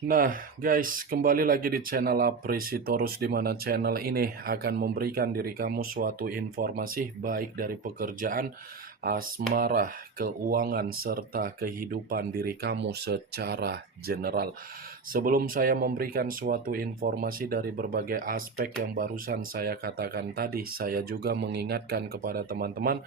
Nah, guys, kembali lagi di channel Apresitorus, di mana channel ini akan memberikan diri kamu suatu informasi baik dari pekerjaan, asmara, keuangan, serta kehidupan diri kamu secara general. Sebelum saya memberikan suatu informasi dari berbagai aspek yang barusan saya katakan tadi, saya juga mengingatkan kepada teman-teman,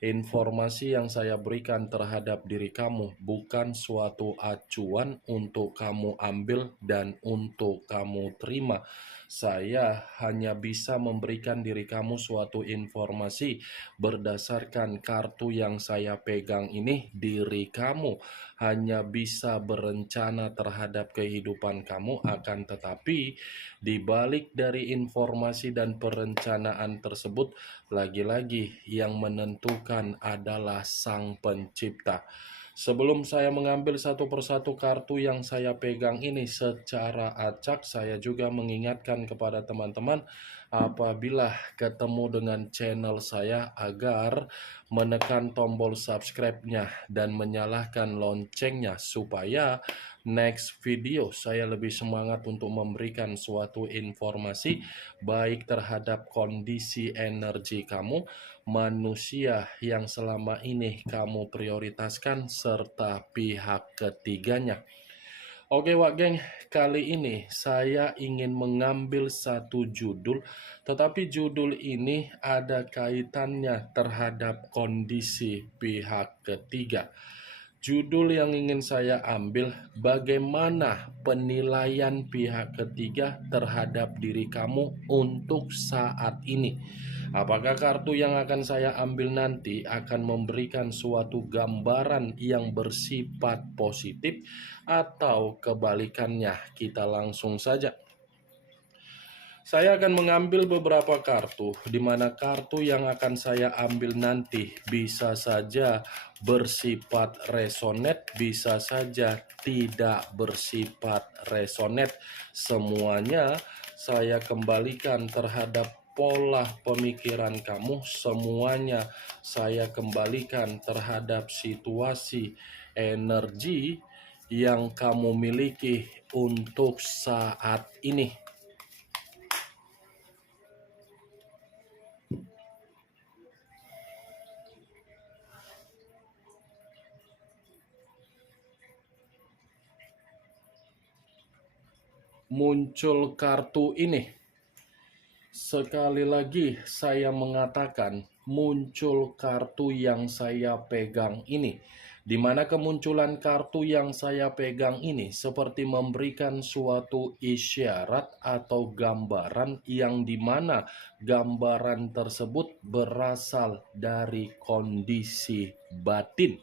informasi yang saya berikan terhadap diri kamu bukan suatu acuan untuk kamu ambil dan untuk kamu terima. Saya hanya bisa memberikan diri kamu suatu informasi berdasarkan kartu yang saya pegang ini. Diri kamu hanya bisa berencana terhadap kehidupan kamu, akan tetapi di balik dari informasi dan perencanaan tersebut, lagi-lagi yang menentukan adalah Sang Pencipta. Sebelum saya mengambil satu persatu kartu yang saya pegang ini secara acak, saya juga mengingatkan kepada teman-teman apabila ketemu dengan channel saya agar menekan tombol subscribe-nya dan menyalakan loncengnya supaya next video saya lebih semangat untuk memberikan suatu informasi baik terhadap kondisi energi kamu, manusia yang selama ini kamu prioritaskan, serta pihak ketiganya. Oke Wak Geng, kali ini saya ingin mengambil satu judul, tetapi judul ini ada kaitannya terhadap kondisi pihak ketiga. Judul yang ingin saya ambil, bagaimana penilaian pihak ketiga terhadap diri kamu untuk saat ini. Apakah kartu yang akan saya ambil nanti akan memberikan suatu gambaran yang bersifat positif atau kebalikannya? Kita langsung saja. Saya akan mengambil beberapa kartu, di mana kartu yang akan saya ambil nanti bisa saja bersifat resonate, bisa saja tidak bersifat resonate. Semuanya saya kembalikan terhadap pola pemikiran kamu, semuanya saya kembalikan terhadap situasi energi yang kamu miliki untuk saat ini. Muncul kartu ini. Sekali lagi saya mengatakan muncul kartu yang saya pegang ini. Di mana kemunculan kartu yang saya pegang ini seperti memberikan suatu isyarat atau gambaran yang dimana gambaran tersebut berasal dari kondisi batin.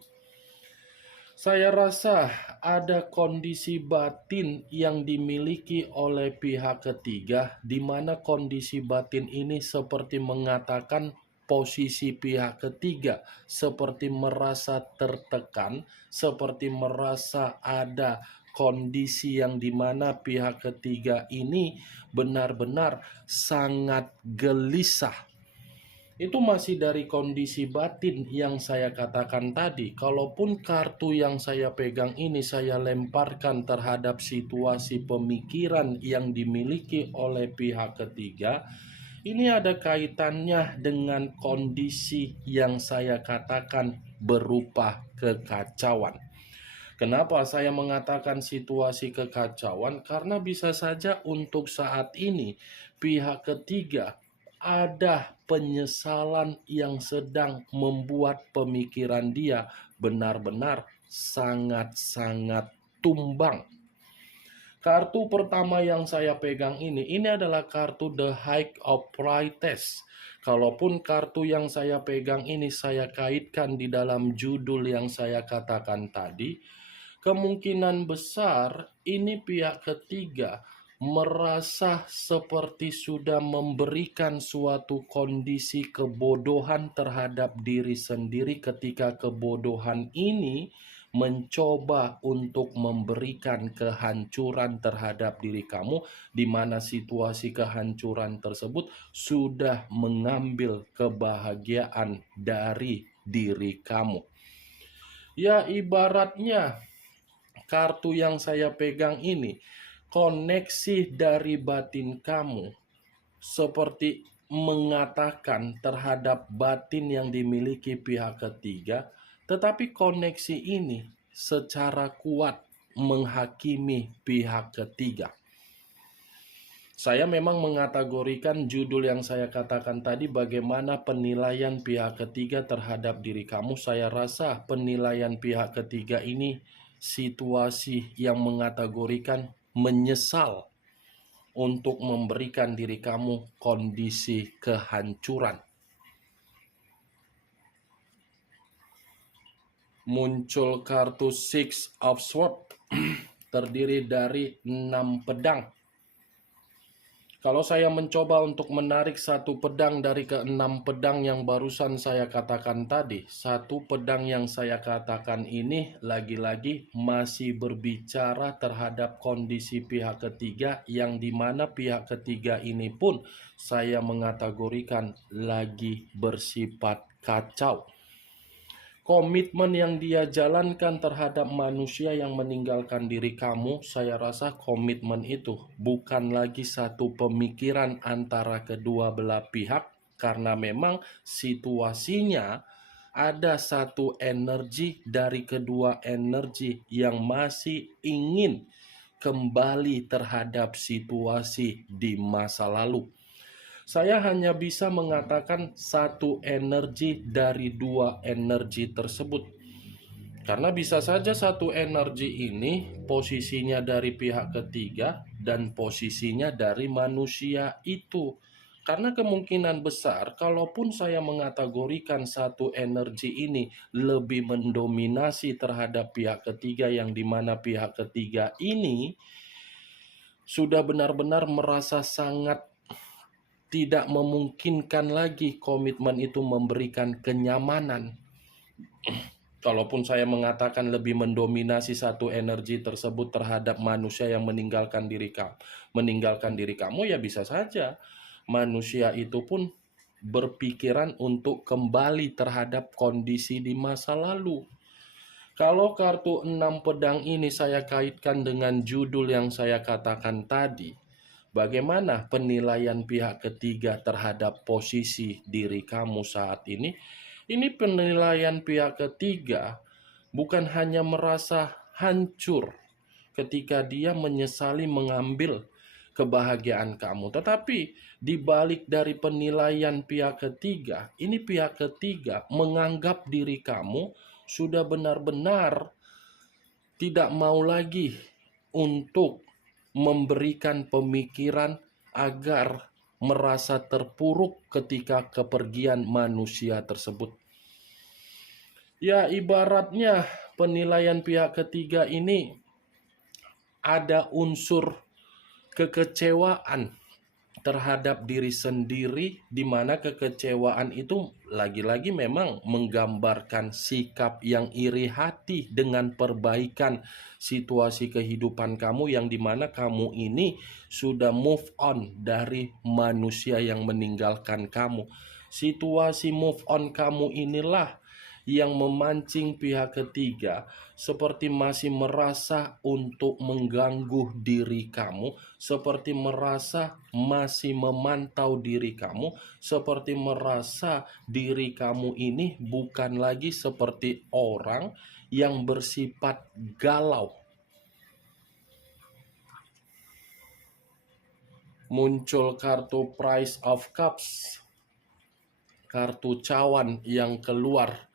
Saya rasa ada kondisi batin yang dimiliki oleh pihak ketiga, di mana kondisi batin ini seperti mengatakan posisi pihak ketiga seperti merasa tertekan, seperti merasa ada kondisi yang dimana pihak ketiga ini benar-benar sangat gelisah. Itu masih dari kondisi batin yang saya katakan tadi. Kalaupun kartu yang saya pegang ini saya lemparkan terhadap situasi pemikiran yang dimiliki oleh pihak ketiga, ini ada kaitannya dengan kondisi yang saya katakan berupa kekacauan. Kenapa saya mengatakan situasi kekacauan? Karena bisa saja untuk saat ini pihak ketiga ada penyesalan yang sedang membuat pemikiran dia benar-benar sangat-sangat tumbang. Kartu pertama yang saya pegang ini adalah kartu The High of Priestess. Kalaupun kartu yang saya pegang ini saya kaitkan di dalam judul yang saya katakan tadi, kemungkinan besar ini pihak ketiga merasa seperti sudah memberikan suatu kondisi kebodohan terhadap diri sendiri ketika kebodohan ini mencoba untuk memberikan kehancuran terhadap diri kamu, di mana situasi kehancuran tersebut sudah mengambil kebahagiaan dari diri kamu. Ya, ibaratnya kartu yang saya pegang ini, koneksi dari batin kamu seperti mengatakan terhadap batin yang dimiliki pihak ketiga, tetapi koneksi ini secara kuat menghakimi pihak ketiga. Saya memang mengategorikan judul yang saya katakan tadi, bagaimana penilaian pihak ketiga terhadap diri kamu. Saya rasa penilaian pihak ketiga ini situasi yang mengategorikan menyesal untuk memberikan diri kamu kondisi kehancuran. Muncul kartu Six of Swords terdiri dari 6 pedang. Kalau saya mencoba untuk menarik satu pedang dari ke-6 pedang yang barusan saya katakan tadi, satu pedang yang saya katakan ini lagi-lagi masih berbicara terhadap kondisi pihak ketiga, yang dimana pihak ketiga ini pun saya mengategorikan lagi bersifat kacau. Komitmen yang dia jalankan terhadap manusia yang meninggalkan diri kamu, saya rasa komitmen itu bukan lagi satu pemikiran antara kedua belah pihak, karena memang situasinya ada satu energi dari kedua energi yang masih ingin kembali terhadap situasi di masa lalu. Saya hanya bisa mengatakan satu energi dari dua energi tersebut. Karena bisa saja satu energi ini posisinya dari pihak ketiga dan posisinya dari manusia itu. Karena kemungkinan besar, kalaupun saya mengategorikan satu energi ini lebih mendominasi terhadap pihak ketiga, yang dimana pihak ketiga ini sudah benar-benar merasa sangat tidak memungkinkan lagi komitmen itu memberikan kenyamanan. Kalaupun saya mengatakan lebih mendominasi satu energi tersebut terhadap manusia yang meninggalkan diri kamu, ya bisa saja manusia itu pun berpikiran untuk kembali terhadap kondisi di masa lalu. Kalau kartu 6 pedang ini saya kaitkan dengan judul yang saya katakan tadi, bagaimana penilaian pihak ketiga terhadap posisi diri kamu saat ini? Ini penilaian pihak ketiga bukan hanya merasa hancur ketika dia menyesali mengambil kebahagiaan kamu, tetapi di balik dari penilaian pihak ketiga, ini pihak ketiga menganggap diri kamu sudah benar-benar tidak mau lagi untuk memberikan pemikiran agar merasa terpuruk ketika kepergian manusia tersebut. Ya, ibaratnya penilaian pihak ketiga ini ada unsur kekecewaan terhadap diri sendiri, di mana kekecewaan itu lagi-lagi memang menggambarkan sikap yang iri hati dengan perbaikan situasi kehidupan kamu, yang dimana kamu ini sudah move on dari manusia yang meninggalkan kamu. Situasi move on kamu inilah yang memancing pihak ketiga seperti masih merasa untuk mengganggu diri kamu, seperti merasa masih memantau diri kamu, seperti merasa diri kamu ini bukan lagi seperti orang yang bersifat galau. Muncul kartu Prince of Cups, kartu cawan yang keluar.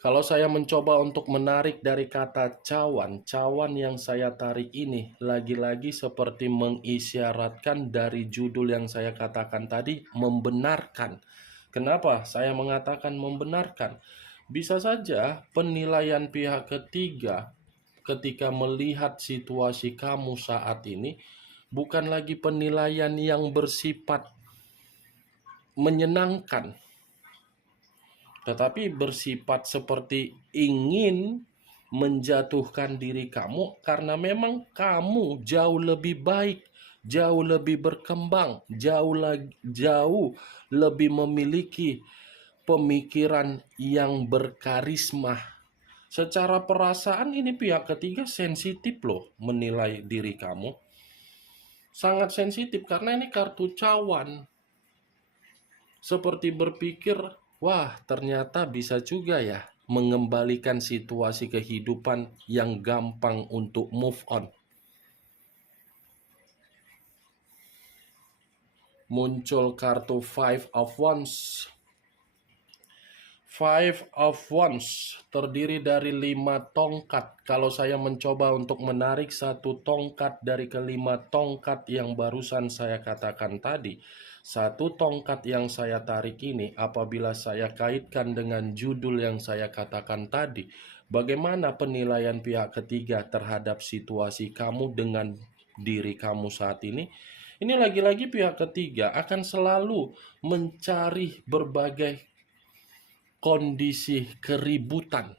Kalau saya mencoba untuk menarik dari kata cawan, cawan yang saya tarik ini lagi-lagi seperti mengisyaratkan dari judul yang saya katakan tadi, membenarkan. Kenapa saya mengatakan membenarkan? Bisa saja penilaian pihak ketiga ketika melihat situasi kamu saat ini bukan lagi penilaian yang bersifat menyenangkan, tetapi bersifat seperti ingin menjatuhkan diri kamu, karena memang kamu jauh lebih baik, jauh lebih berkembang, jauh lebih memiliki pemikiran yang berkarisma Secara perasaan ini pihak ketiga sensitif loh menilai diri kamu. Sangat sensitif karena ini kartu cawan. Seperti berpikir, wah ternyata bisa juga ya mengembalikan situasi kehidupan yang gampang untuk move on. Muncul kartu Five of Wands. Five of Wands terdiri dari 5 tongkat. Kalau saya mencoba untuk menarik satu tongkat dari kelima tongkat yang barusan saya katakan tadi, satu tongkat yang saya tarik ini apabila saya kaitkan dengan judul yang saya katakan tadi, bagaimana penilaian pihak ketiga terhadap situasi kamu dengan diri kamu saat ini? Ini lagi-lagi pihak ketiga akan selalu mencari berbagai kondisi keributan.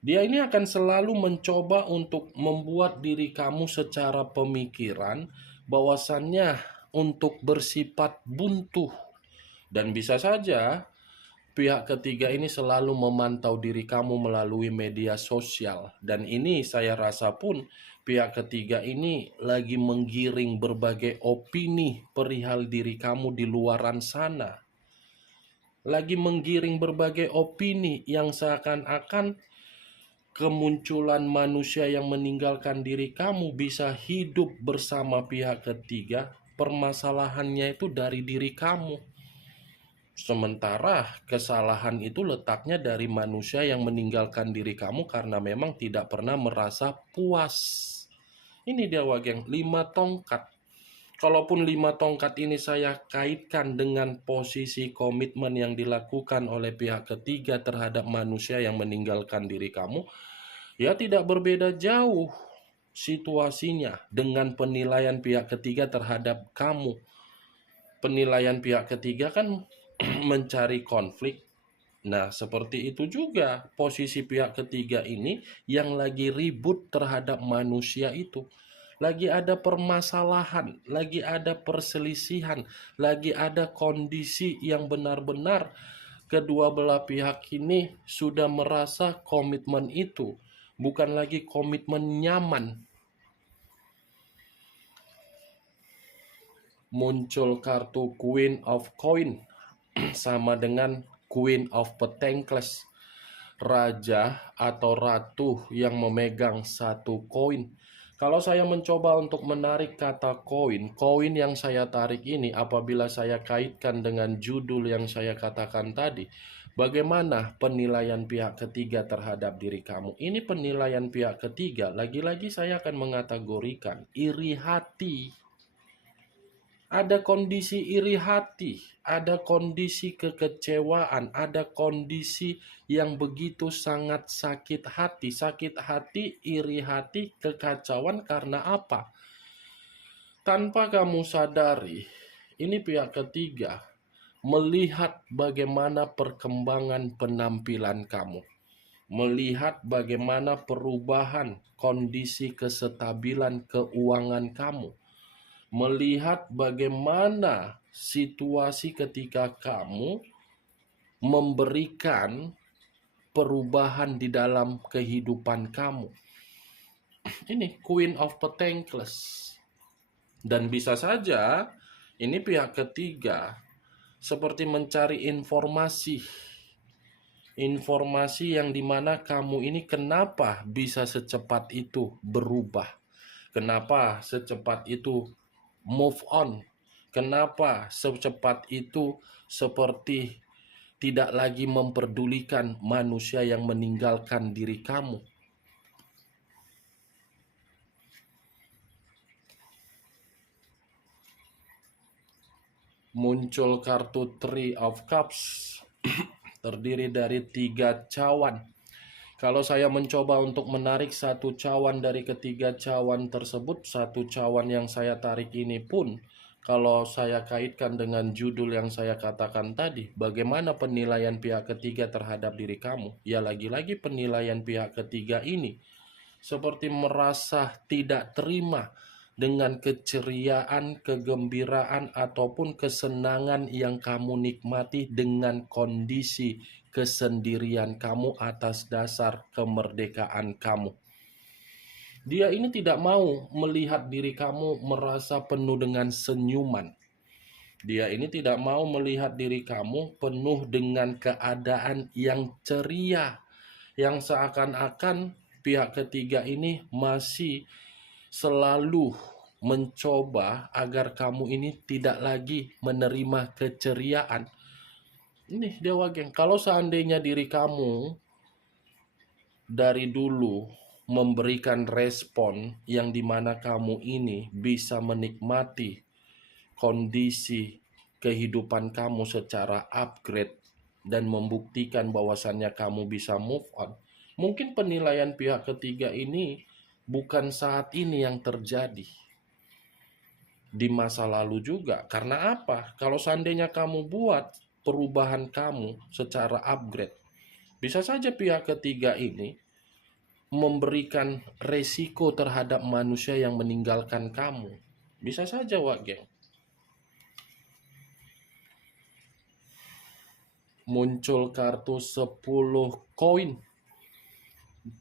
Dia ini akan selalu mencoba untuk membuat diri kamu secara pemikiran bahwasannya untuk bersifat buntu. Dan bisa saja pihak ketiga ini selalu memantau diri kamu melalui media sosial. Dan ini saya rasa pun pihak ketiga ini lagi menggiring berbagai opini perihal diri kamu di luaran sana. Lagi menggiring berbagai opini yang seakan-akan kemunculan manusia yang meninggalkan diri kamu bisa hidup bersama pihak ketiga. Permasalahannya itu dari diri kamu. Sementara kesalahan itu letaknya dari manusia yang meninggalkan diri kamu karena memang tidak pernah merasa puas. Ini dia Wageng, 5 tongkat. Kalaupun 5 tongkat ini saya kaitkan dengan posisi komitmen yang dilakukan oleh pihak ketiga terhadap manusia yang meninggalkan diri kamu, ya tidak berbeda jauh situasinya dengan penilaian pihak ketiga terhadap kamu. Penilaian pihak ketiga kan mencari konflik. Nah, seperti itu juga posisi pihak ketiga ini yang lagi ribut terhadap manusia itu. Lagi ada permasalahan, lagi ada perselisihan, lagi ada kondisi yang benar-benar kedua belah pihak ini sudah merasa komitmen itu bukan lagi komitmen nyaman. Muncul kartu Queen of Coin sama dengan Queen of Pentacles, raja atau ratu yang memegang satu koin. Kalau saya mencoba untuk menarik kata koin, koin yang saya tarik ini apabila saya kaitkan dengan judul yang saya katakan tadi, bagaimana penilaian pihak ketiga terhadap diri kamu? Ini penilaian pihak ketiga, lagi-lagi saya akan mengategorikan iri hati. Ada kondisi iri hati, ada kondisi kekecewaan, ada kondisi yang begitu sangat sakit hati. Sakit hati, iri hati, kekacauan karena apa? Tanpa kamu sadari, ini pihak ketiga melihat bagaimana perkembangan penampilan kamu. Melihat bagaimana perubahan kondisi kestabilan keuangan kamu. Melihat bagaimana situasi ketika kamu memberikan perubahan di dalam kehidupan kamu. Ini Queen of Pentacles. Dan bisa saja ini pihak ketiga seperti mencari informasi. Informasi yang dimana kamu ini kenapa bisa secepat itu berubah. Kenapa secepat itu move on. Kenapa secepat itu seperti tidak lagi memperdulikan manusia yang meninggalkan diri kamu. Muncul kartu Three of Cups terdiri dari 3 cawan. Kalau saya mencoba untuk menarik satu cawan dari ketiga cawan tersebut, satu cawan yang saya tarik ini pun kalau saya kaitkan dengan judul yang saya katakan tadi, bagaimana penilaian pihak ketiga terhadap diri kamu? Ya lagi-lagi penilaian pihak ketiga ini seperti merasa tidak terima dengan keceriaan, kegembiraan, ataupun kesenangan yang kamu nikmati dengan kondisi kesendirian kamu atas dasar kemerdekaan kamu. Dia ini tidak mau melihat diri kamu merasa penuh dengan senyuman. Dia ini tidak mau melihat diri kamu penuh dengan keadaan yang ceria, yang seakan-akan pihak ketiga ini masih selalu mencoba agar kamu ini tidak lagi menerima keceriaan. Ini dia wageng. Kalau seandainya diri kamu dari dulu memberikan respon yang dimana kamu ini bisa menikmati kondisi kehidupan kamu secara upgrade dan membuktikan bahwasannya kamu bisa move on. Mungkin penilaian pihak ketiga ini bukan saat ini yang terjadi, di masa lalu juga. Karena apa? Kalau seandainya kamu buat perubahan kamu secara upgrade, bisa saja pihak ketiga ini memberikan resiko terhadap manusia yang meninggalkan kamu. Bisa saja, Wak Geng. Muncul kartu 10 koin.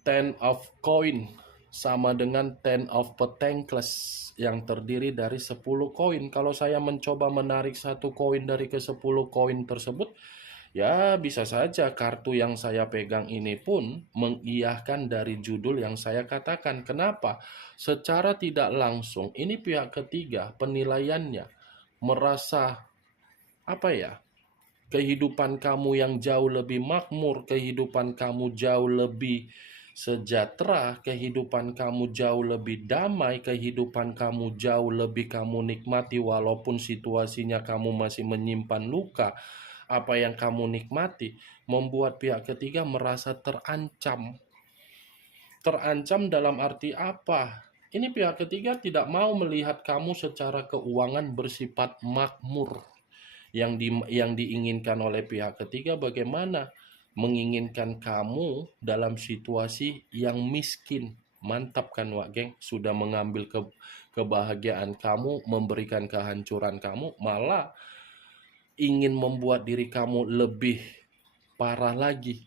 10 of coin sama dengan 10 of pentacles yang terdiri dari 10 koin. Kalau saya mencoba menarik satu koin dari ke 10 koin tersebut, ya bisa saja kartu yang saya pegang ini pun mengiyahkan dari judul yang saya katakan. Kenapa? Secara tidak langsung ini pihak ketiga penilaiannya merasa apa ya? Kehidupan kamu yang jauh lebih makmur, kehidupan kamu jauh lebih sejahtera, kehidupan kamu jauh lebih damai, kehidupan kamu jauh lebih kamu nikmati walaupun situasinya kamu masih menyimpan luka. Apa yang kamu nikmati membuat pihak ketiga merasa terancam. Terancam dalam arti apa? Ini pihak ketiga tidak mau melihat kamu secara keuangan bersifat makmur. Yang diinginkan oleh pihak ketiga bagaimana? Menginginkan kamu dalam situasi yang miskin. Mantap kan Wak Geng? Sudah mengambil kebahagiaan kamu, memberikan kehancuran kamu, malah ingin membuat diri kamu lebih parah lagi.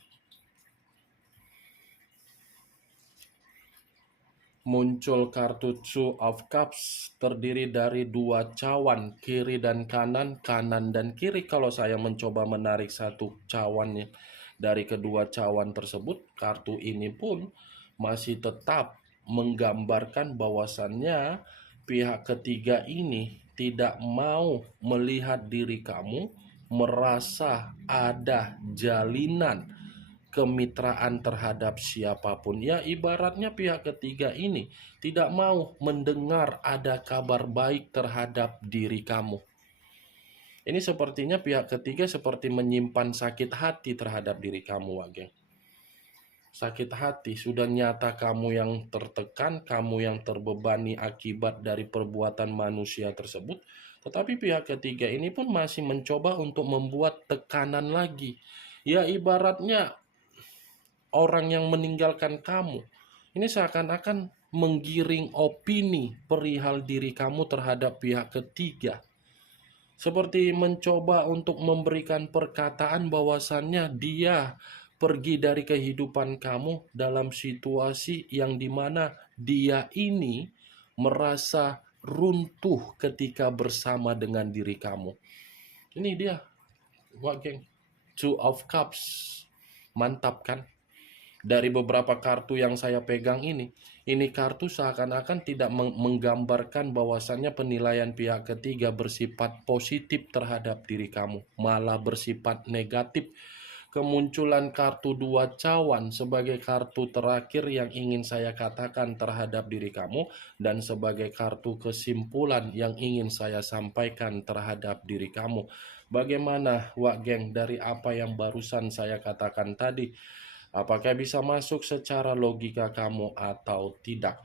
Muncul kartu Two of Cups terdiri dari dua cawan, kiri dan kanan, kanan dan kiri. Kalau saya mencoba menarik satu cawannya dari kedua cawan tersebut, kartu ini pun masih tetap menggambarkan bahwasannya pihak ketiga ini tidak mau melihat diri kamu merasa ada jalinan kemitraan terhadap siapapun. Ya, ibaratnya pihak ketiga ini tidak mau mendengar ada kabar baik terhadap diri kamu. Ini sepertinya pihak ketiga seperti menyimpan sakit hati terhadap diri kamu, Wageng. Sakit hati, sudah nyata kamu yang tertekan, kamu yang terbebani akibat dari perbuatan manusia tersebut. Tetapi pihak ketiga ini pun masih mencoba untuk membuat tekanan lagi. Ya, ibaratnya orang yang meninggalkan kamu ini seakan-akan menggiring opini perihal diri kamu terhadap pihak ketiga, seperti mencoba untuk memberikan perkataan bahwasannya dia pergi dari kehidupan kamu dalam situasi yang dimana dia ini merasa runtuh ketika bersama dengan diri kamu. Ini dia, Wak Geng. Two of Cups. Mantap kan? Dari beberapa kartu yang saya pegang ini kartu seakan-akan tidak menggambarkan bahwasannya penilaian pihak ketiga bersifat positif terhadap diri kamu, malah bersifat negatif. Kemunculan kartu dua cawan sebagai kartu terakhir yang ingin saya katakan terhadap diri kamu dan sebagai kartu kesimpulan yang ingin saya sampaikan terhadap diri kamu. Bagaimana Wak Geng dari apa yang barusan saya katakan tadi? Apakah bisa masuk secara logika kamu atau tidak?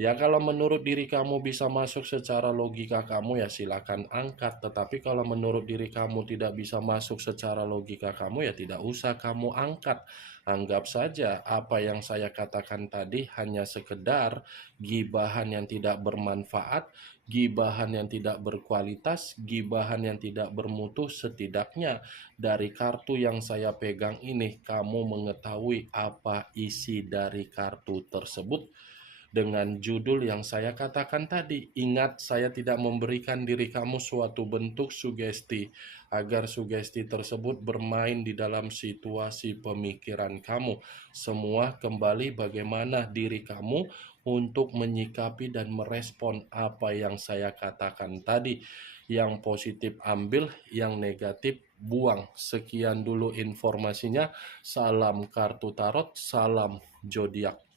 Ya kalau menurut diri kamu bisa masuk secara logika kamu ya silakan angkat. Tetapi kalau menurut diri kamu tidak bisa masuk secara logika kamu ya tidak usah kamu angkat. Anggap saja apa yang saya katakan tadi hanya sekedar gibahan yang tidak bermanfaat, gibahan yang tidak berkualitas, gibahan yang tidak bermutu. Setidaknya dari kartu yang saya pegang ini kamu mengetahui apa isi dari kartu tersebut dengan judul yang saya katakan tadi. Ingat, saya tidak memberikan diri kamu suatu bentuk sugesti agar sugesti tersebut bermain di dalam situasi pemikiran kamu. Semua kembali bagaimana diri kamu untuk menyikapi dan merespon apa yang saya katakan tadi. Yang positif ambil, yang negatif buang. Sekian dulu informasinya. Salam kartu tarot, salam zodiak.